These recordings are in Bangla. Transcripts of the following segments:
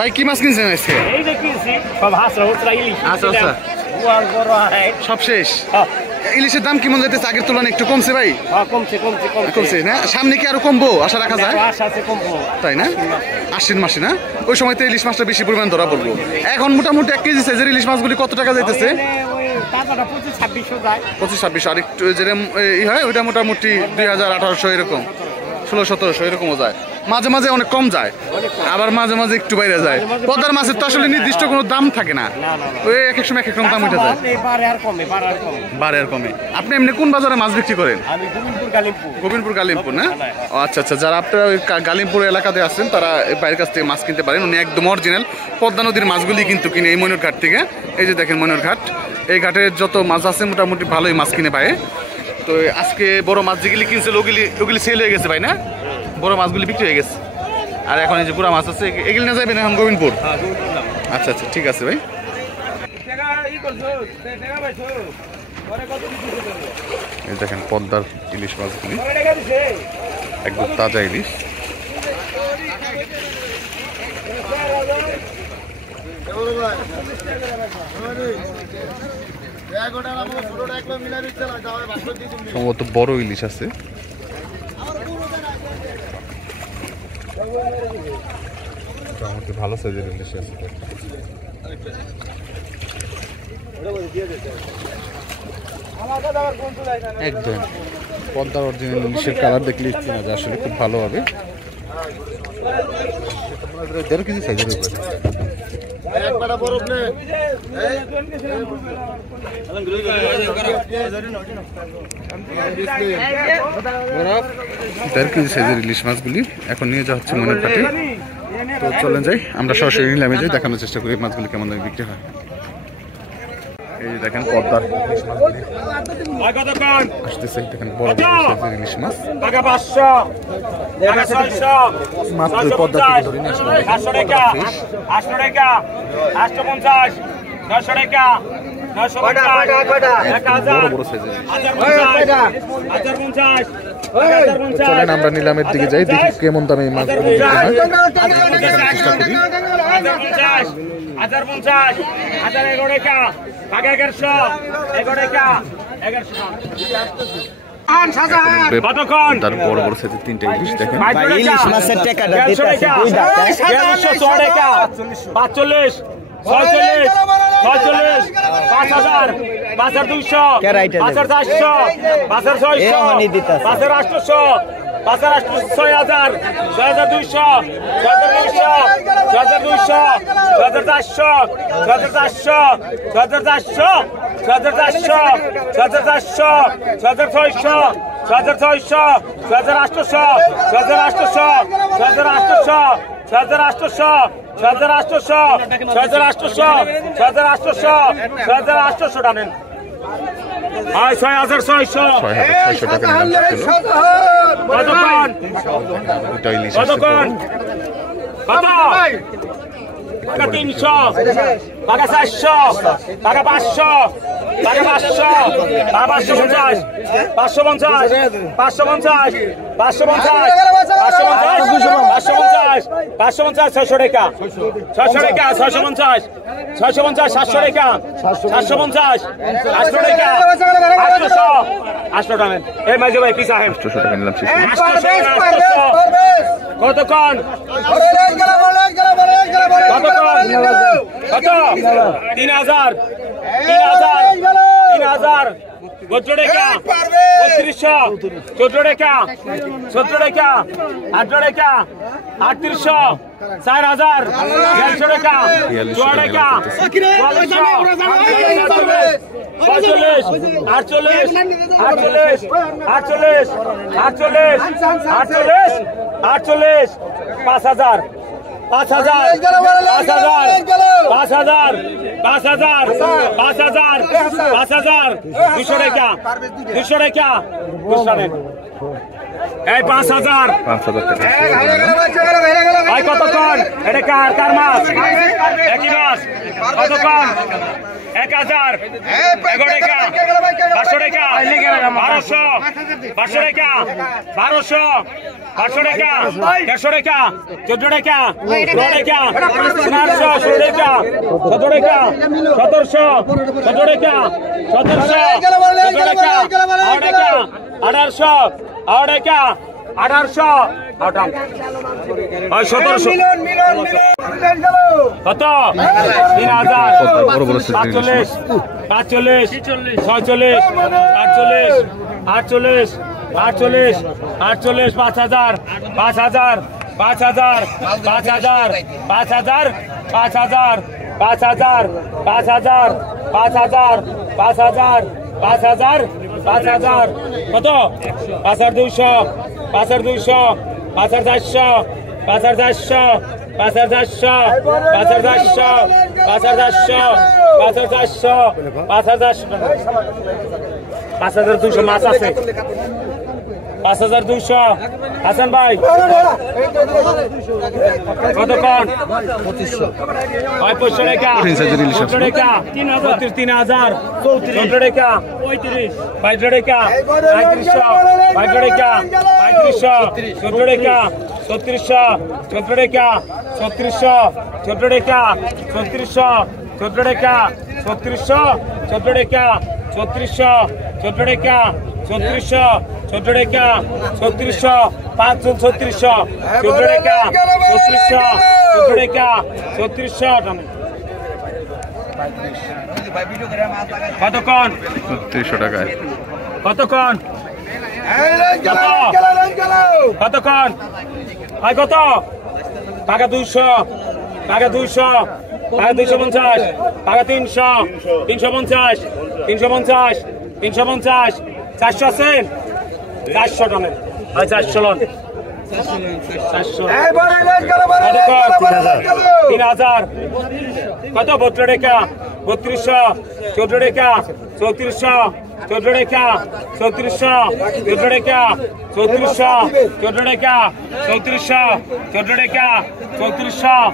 ভাই কি মাছ কিনছেন আজকে? এই যে কিনছি সব হাঁসরা হুঁচরা ইলিশ। আচ্ছা আচ্ছা, সব শেষ। ইলিশের দাম কেমন যাইতেছে আগের তুলনায়? একটু কমছে ভাই? কমছে না? সামনে কি আরো কমবো আশা রাখা যায়? তাই না? আশ্বিন মাসে না? ওই সময় তো ইলিশ মাছটা বেশি পরিমাণ ধরা পড়বো। এখন মোটামুটি 1 কেজি সাইজের ইলিশ মাছগুলি কত টাকা যাইতেছে? 25-26, আর একটু যেরকম ই হয় ওইটা মোটামুটি 2000-1800 এরকম, 1600-1700 এরকমও যায়। মাঝে মাঝে অনেক কম যায়, আবার মাঝে মাঝে একটু বাইরে যায়। পদ্মার মাছের তো আসলে নির্দিষ্ট কোনো দাম থাকে না, ওই এক এক সময় এক এক রকম দাম উঠে যায়, বাড়ে আর কমে। আপনি এমনি কোন বাজারে মাছ বিক্রি করেন? গোবিন্দপুর গালিমপুর না? আচ্ছা আচ্ছা, যারা আপনারা ওই গালিমপুর এলাকাতে আসছেন তারা বাইরের কাছ থেকে মাছ কিনতে পারেন। উনি একদম অরিজিনাল পদ্মা নদীর মাছগুলি কিন্তু কিনে এই ময়ূর ঘাট থেকে। এই যে দেখেন ময়ূর ঘাট, এই ঘাটের যত মাছ আছে মোটামুটি ভালোই মাছ কিনে পায়। তো আজকে বড় মাছ যেগুলি কিনছিল ওগুলি সেল হয়ে গেছে ভাই না? বড় মাছগুলি বিক্রি হয়ে গেছে, আর এখন এই যে পুরা মাছ আছে এগুলি না যাবেন এখন গোবিন্দপুর? আচ্ছা আচ্ছা, ঠিক আছে ভাই। এই দেখেন পদ্মার ইলিশ মাছগুলি, একদম তাজা ইলিশ। সম্ভবত বড় ইলিশ আছে। মোটামুটি ভালো সাইজের ইলিশ আছে। একদম পদ্মার অরিজিনাল ইলিশের কালার দেখলে চেনা যায় আসলে খুব ভালো হবে। 1.5 কেজি সাইজের উপরে ইলিশ মাছগুলি এখন নিয়ে যাওয়া হচ্ছে মনের ঘাটে। তো চলেন যাই, আমরা সরাসরি নিলামে যাই, দেখানোর চেষ্টা করি মাছগুলি কেমন দামে বিক্রি হয়। এই দেখেন পদ্মার আসতেছে, দেখেন বড় বড় সাইজের ইলিশ মাছ। মাত্র পদ্মা থেকে ধরে নিয়ে আসলাম। 800 টাকা, 800 টাকা, 850, 900 টাকা, 950, চলেন আমরা নিলামের দিকে যাই, দেখি কেমন দামে এই মাছগুলো বিক্রি হয়। 1050, 1100 টাকা, 1100, 11 টাকা, 1100। তার বড় বড় সাইজের 3টা ইলিশ দেখেন। ইলিশ মাছের টাকাটা দিতে আছে 2 টাকা 45, 46, 46, 5000, 5200, 5400, 5600, 5800, 6000, 6200, 6200, 6200, 6400, 6400, 6400, 6400, 6400, 6400, 6400, 6800, 6800, 6800, 6800, 6800, 6800, 6800 টানেন। 6600 টাকা নিলাম। কতক্ষণ? কত? টাকা 300, টাকা 400, টাকা 500, টাকা 500, টাকা 550, 550, 550, 550, 550, 600 টাকা, 600 টাকা, 650, 650, 700 টাকা, 750, 800 টাকা, 800, 800 টাকা। এই মাঝে ভাই কি সাহেব 800 টাকা নিলাম। কতক্ষণ? কত? 3000, 3000, 14 টাকা, 3200, 14 টাকা, 17 টাকা, 18 টাকা, 3800, 4000, 150 টাকা, 4 টাকা, 45, 48, 48, 48, 48, 48, 48, 5000, 5000, 5000, 5000, 5000, 5000, 5000, 200 টাকা, 200 টাকা, 200 টাকা, এই 5000 5000 টাকা ভাই কতক্ষণ এটা কার কার মাছ একই মাছ কতক্ষণ 1000 11 টাকা 500 টাকা 1200 500 টাকা 1200 500 টাকা 150 টাকা 14 টাকা 16 টাকা 1500 16 টাকা 17 টাকা 1700 17 টাকা 1700 17 টাকা 1800 1800 1800 আটাম ওই 1700 কত 3000 বড় বড় সাইজ 45 45 46 48 48 48 5000 5000 5000 5000 5000 5000 5000 5000 5000 5000 5000 5000 কত 5200 5200 5400 5400 5400 5400 5400 5200 মাছ আছে 5200 হাসান ভাই কত কোন 2500 টাকা 17 টাকা 3000 14 টাকা 35 22 টাকা 3500 টাকা 3500 14 টাকা 3600 14 টাকা 3600 14 টাকা 3600 14 টাকা 3600 14 টাকা 3600 14 টাকা 3600 14 টাকা 3600 53600 14 টাকা 3600 14 টাকা 3600 কতক্ষণ 300 টাকায় কতক্ষণ কতক্ষণ ভাই কত টাকা 200 টাকা 200 টাকা 250 টাকা 300 350 350 350 400 আছেন 400 টাকা ভাই 400 লন 400 3000 কত 72 টাকা 3200 14 টাকা 3400 14 টাকা 3400 14 টাকা 3400 14 টাকা 3400 14 টাকা 3400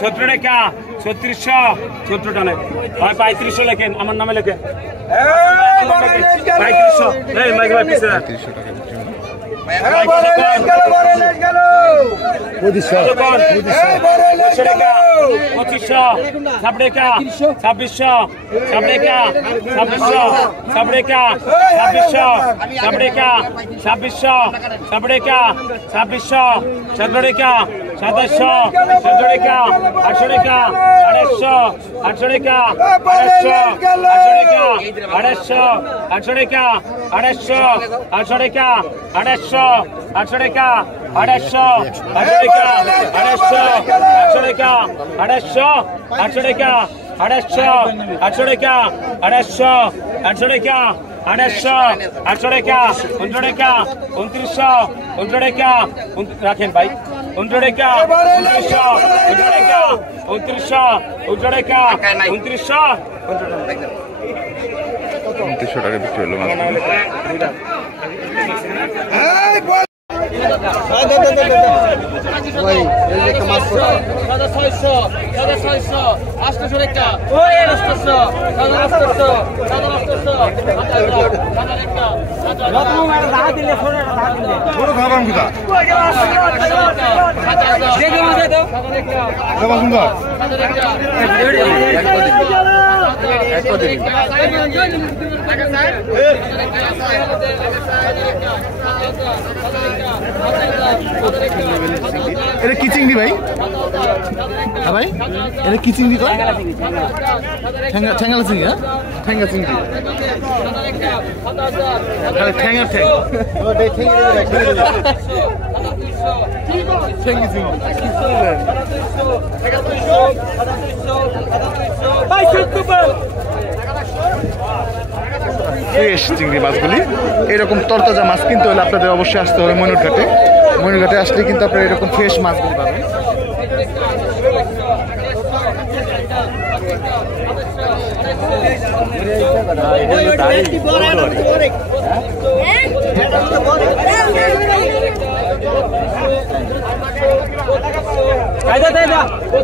17 টাকা 3600 14 টাকা ভাই 3500 লেখেন আমার নামে লেখেন 3500 এই মাইক ভাই পিছে 300 টাকা রাখেন ভাই 29 টাকা 29 টাকা 29 টাকা বিক্রি হলো মাছ এটা কি চিংড়ি ভাই? হ্যাঁ ভাই, এটা কি চিংড়ি কয়? ঠ্যাঙ্গালা চিংড়ি, হ্যাঁ ঠ্যাঙ্গা চিংড়ি, ঠ্যাঙ্গার ঠ্যাং ঠ্যাঙ্গি চিংড়ি ফ্রেশ চিংড়ি মাছগুলি। এরকম তরতাজা মাছ কিনতে হলে আপনাদের অবশ্যই আসতে হবে ময়ূরঘাটে। ময়ূরঘাটে আসলে কিন্তু আপনারা এরকম ফ্রেশ মাছগুলি পাবেন।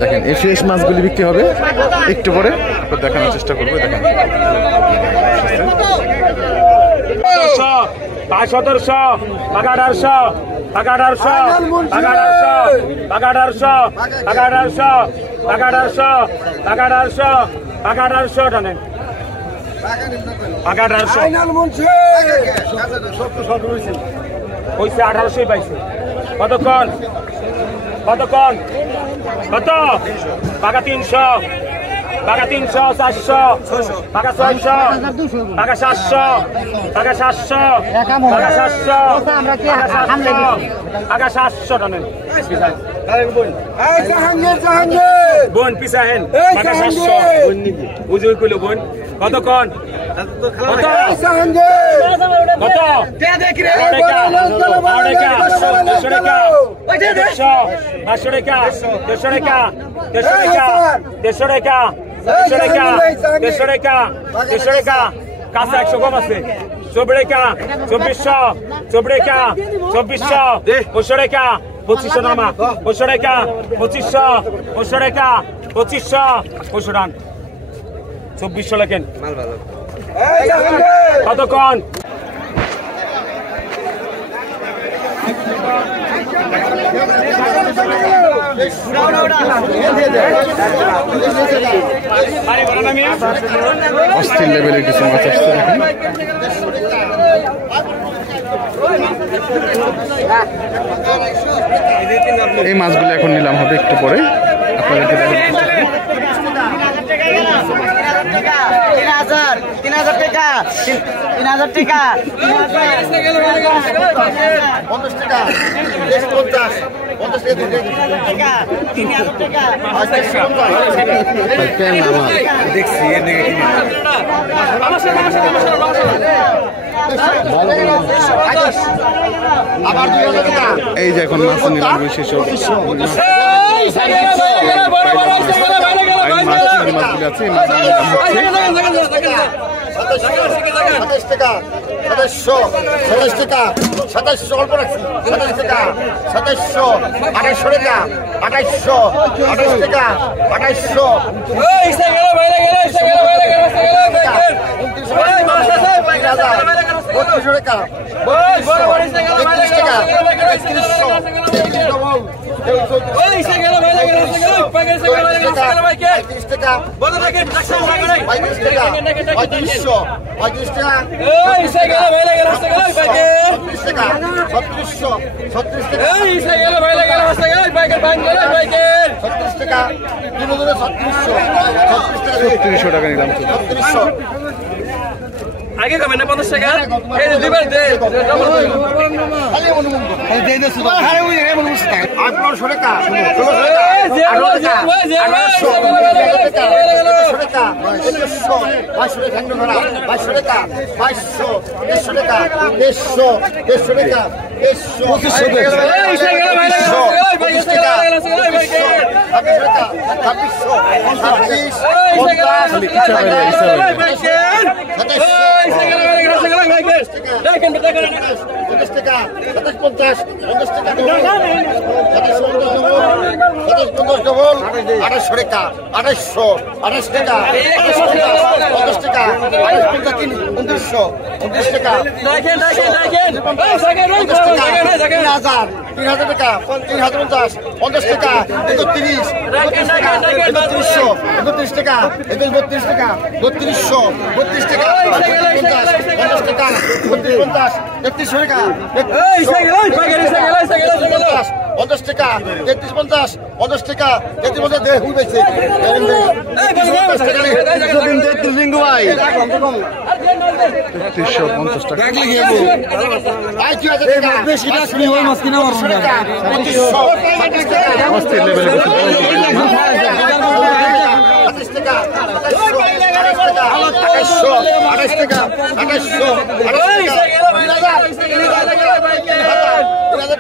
দেখেন এই ফ্রেশ মাছগুলি বিক্রি হবে একটু পরে, দেখানোর চেষ্টা করবো। দেখেন 1700, 1800, 1800, 1800 টানেন 1800 হইছে 1800 পাইছে। কতক্ষণ কতক্ষণ কত টাকা 300 টাকা 300 400 টাকা 600 টাকা 700 টাকা 700 টাকা 700 টাকা 700 টানেন বোন পিছাহেন টাকা 700 বুঝুই কইলো বোন কতক্ষণ কত কত কাছে 100 কম আছে 24 টাকা 2400 2400 2500 টাকা 2500 নামা 2500 টাকা 2500 টাকা 2500 টান 2400 লেখেন কতক্ষণ অস্থির লেভেলের কিছু মাছ আসছে দেখেন। এই মাছগুলো এখন নিলাম হবে একটু পরে, আপনাদেরকে দেখেন। 3000 টাকা 3000 টাকা 50 টাকা 50 এই যে এখন মাছ নিলাম বিশেষ মাছগুলি আছে, এই মাছগুলি নিলাম হচ্ছে 27 টাকা 2700 টাকা 2700 অল্প রাখছি 27 টাকা 2700 2800 টাকা 2800 28 টাকা 2800 $3600 টাকা নিলাম। আগে কমে না 50 টাকা এই দিবার দে 1800 টাকা 3000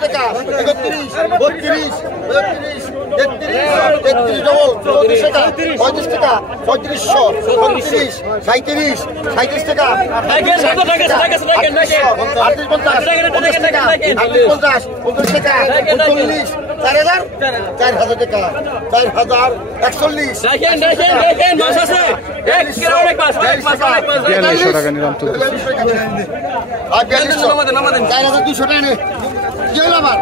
টাকা 31 32 33 33 ডবল 34 টাকা 35 টাকা 3500 35 37 37 টাকা 38 টাকা 50 টাকা 39 4000 4000 টাকা 4000 41 4200 টাকা নিলাম তো। 4200 টাকা নে কি হলো আবার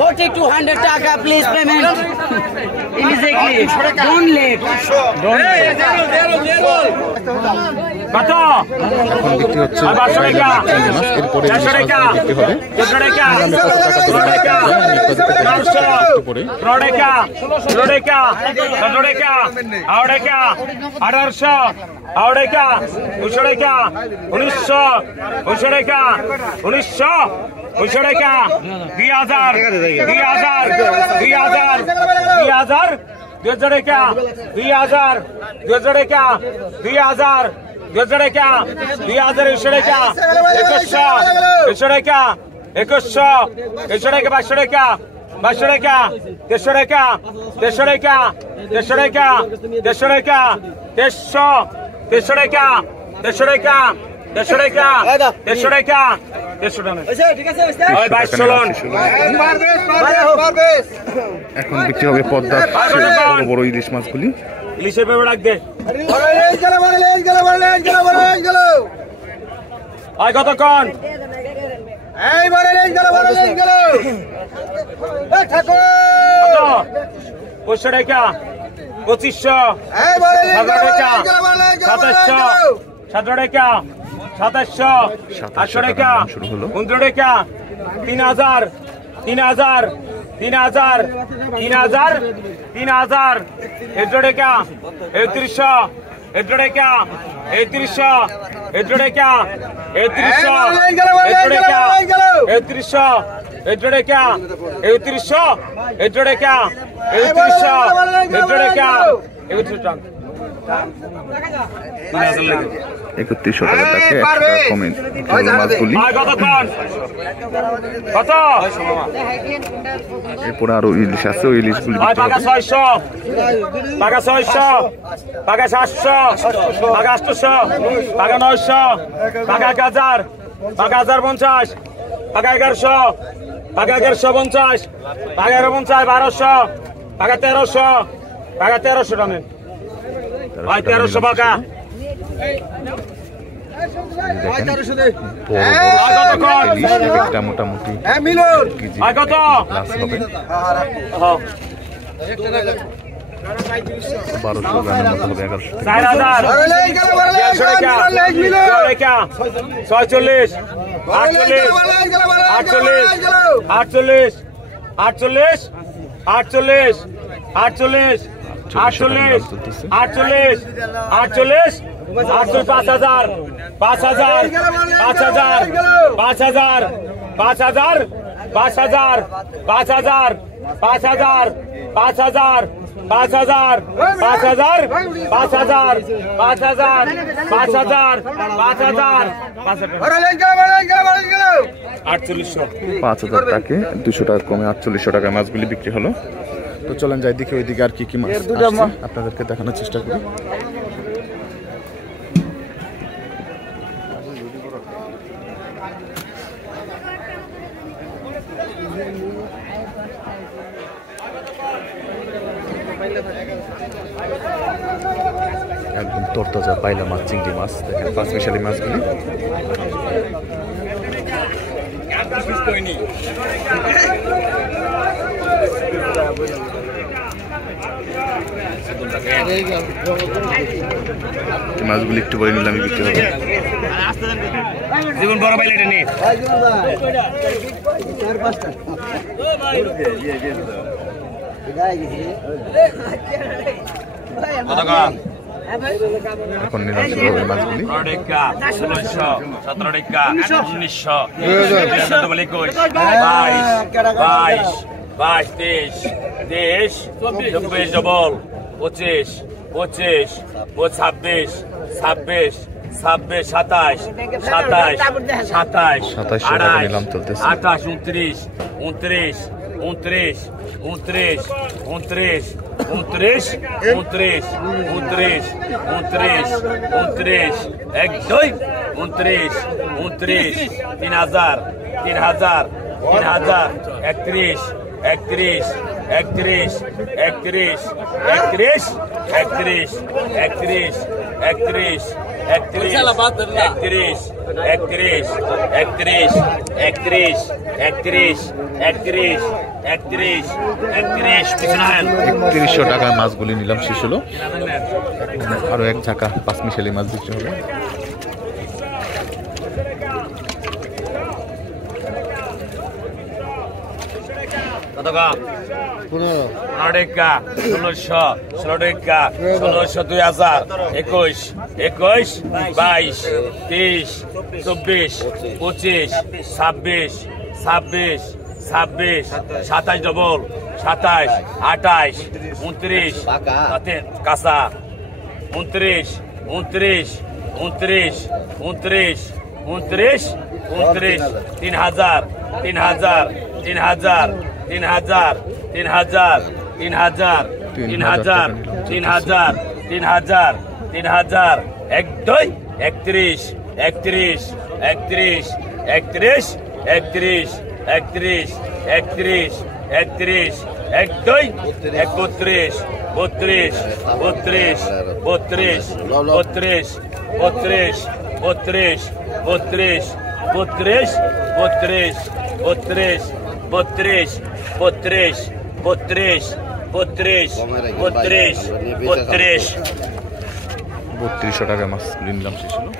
4200 টাকা please payment immediately don't let কত এখন বিক্রি হচ্ছে 500 টাকা এরপরে 400 টাকা বিক্রি হবে 400 টাকা 400 টাকা 400 টাকা 16 টাকা 17 টাকা 18 টাকা 1800 টাকা 1900 টাকা 1900 টাকা 1900 টাকা 2000 2000 টাকা 2000 টাকা 2000 টাকা 2100 টাকা 2100 টাকা 2200 টাকা 500 টাকা 500 টাকা 300 টাকা 300 টাকা 300 টাকা 300 টাকা 300 টাকা 300 টাকা 300 টাকা 300 টাকা 300 টাকা ওই 2200 লোন এখন বিক্রি হবে পদ্মার বড় বড় ইলিশ মাছগুলি। ইলিশের পেপার রাখ দে আয় কতক্ষণ কত 500 টাকা 2500 17 টাকা 2700 17 টাকা 2700 800 টাকা 19 টাকা 3000 3000 3000 3000 3000 11 টাকা 3100 11 টাকা 3100 11 টাকা 3100 11 টাকা 3100 11 টাকা 3100 11 টাকা 3100 11 টাকা 3100 টাকা 3100 টাকা থেকে 100 টাকা কমে মাছগুলি। কত এরপরে আরো ইলিশ আছে, ওই ইলিশগুলি বিক্রি পাকা হবে। 600 পাকা 600 পাকা 700 পাকা 800 পাকা 900 পাকা 1000 পাকা 1050 পাকা 1100 পাকা 1150 পাকা 1150 1200 পাকা 1300 পাকা 1300 টাকা ভাই 1300 পাকা একটা মোটামুটি কেজি আর কত প্লাস হবে, 1200 গ্রামের মতো হবে, 1100 4000 টাকা 46 48 48 48 48 48 48 48 48 5000 5000 5000 5000 5000 5000 5000 5000 5000 5000 5000 5000 5000 5000 5000 টাকা 200 টাকা কমে 4800 টাকা মাছগুলি বিক্রি হলো। তো চলেন যাই দেখি ওইদিকে আর কি কি মাছ আসছে, আপনাদেরকে দেখানোর চেষ্টা করি। একদম তরতাজা পাইলা মাছ, চিংড়ি মাছ, দেখেন পাঁচ মিশালি মাছগুলি। মাছগুলি একটু বলে নিলাম বিক্রি হবে। জীবন বড় পাইলে এটা নিয়ে এখন নিলাম শুরু হবে মাছগুলি। 1600 17 টাকা 1900 22 23 24 ডবল 25 26 26 26 26 26 27 27 27 2700 টাকা নিলাম চলতেছে। 28 29 29 29 29 29 29 29 29 29 29 এক দুই 29 29 3000 3000 3000 31 31 31 31 31 31 31 31 31 31 31 31 31 31 31 31 31 পিছনে আন 3100 টাকায় মাছগুলি নিলাম শেষ হলো। আরো এক ঝাঁকা 5 মিশালি মাছ দিতে হবে। কত কম 16 টাকা 1600 16 টাকা 1600 2000 21 21 22 23 24 25 26 26 26 27 ডবল 27 28 29 কাঁচা 29 29 29 29 29 29 3000 3000 3000 3000 3000 3000 3000 3000 3000 3000 এক দুই 31 31 31 31 31 31 31 31 এক দুই 31 32 32 32 32 32 32 32 32 32 32 32 32 32 32 32 32 3200 টাকায় মাছগুলি নিলাম শেষ হলো।